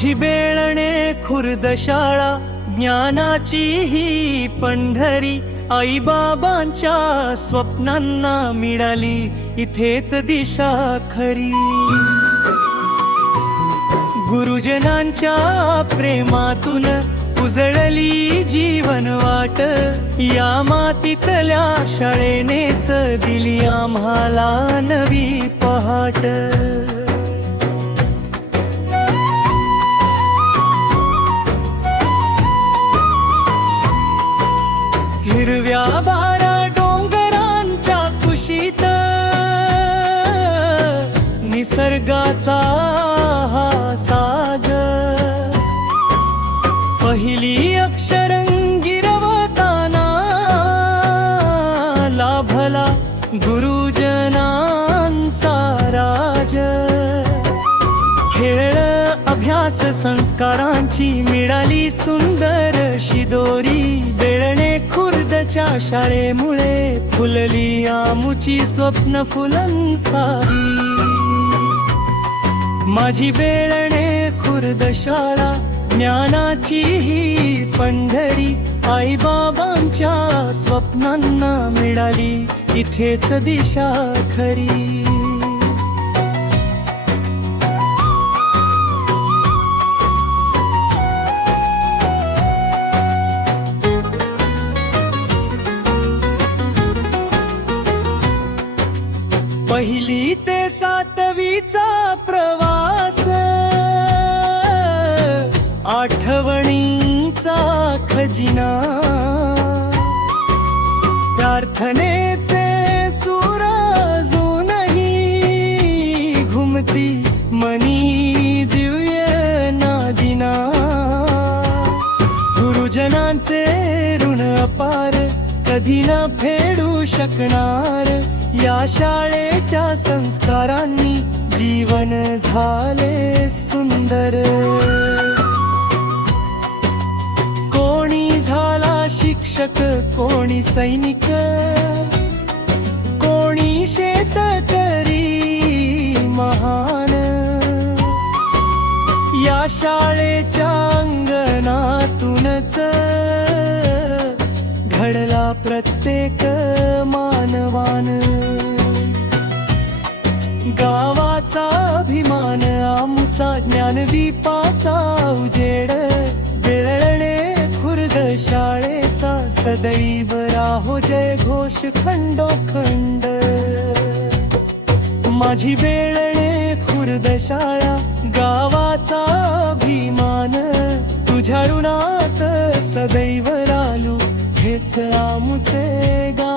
माझी बेळणे खुर्द शाळा ज्ञानाची ही पंढरी, आई बाबांच्या स्वप्नांना मिळाली इथेच दिशा खरी। गुरुजनांच्या प्रेमातून उजळली जीवन वाट, या मातीतल्या शाळेनेच दिली आम्हाला नवी पहाट। हिरव्या बारा डोंगरांच्या कुशीत निसर्गाचा हा साज, पहिली अक्षर गिरवताना लाभला गुरुजनांचा राज। खेळ अभ्यास संस्कारांची मिळाली सुंदर शिदोरी, बेळणे खुर्दच्या शाळेमुळे फुलली आमुची स्वप्न फुलंसारी। माझी बेळणे खुर्द शाळा ज्ञानाची ही पंढरी, आई बाबांच्या स्वप्नांना मिळाली इथेच दिशा खरी। पहिली ते सातवीचा प्रवास, आठवणीचा खजिना, प्रार्थनेचे सूर अजूनही घुमती मनी दिव्य नादिना। गुरुजनांचे ऋण अपार कधी न फेडू शकणार, या शाळेच्या संस्कारांनी जीवन झाले सुंदर। कोणी झाला शिक्षक, कोणी सैनिक, कोणी शेतकरी महान, या शाळेच्या अंगणातूनच घडला प्रत्येक मानवान। गावाचा अभिमान आमचा ज्ञानदीपाचा उजेड, बेळणे खुर्द शाळेचा सदैव राहो जय घोष खंडोखंड। माझी बेळणे खुर्द शाळा गावाचा अभिमान, तुझ्या ऋणात सदैव राहिलो हेच आमुचे गा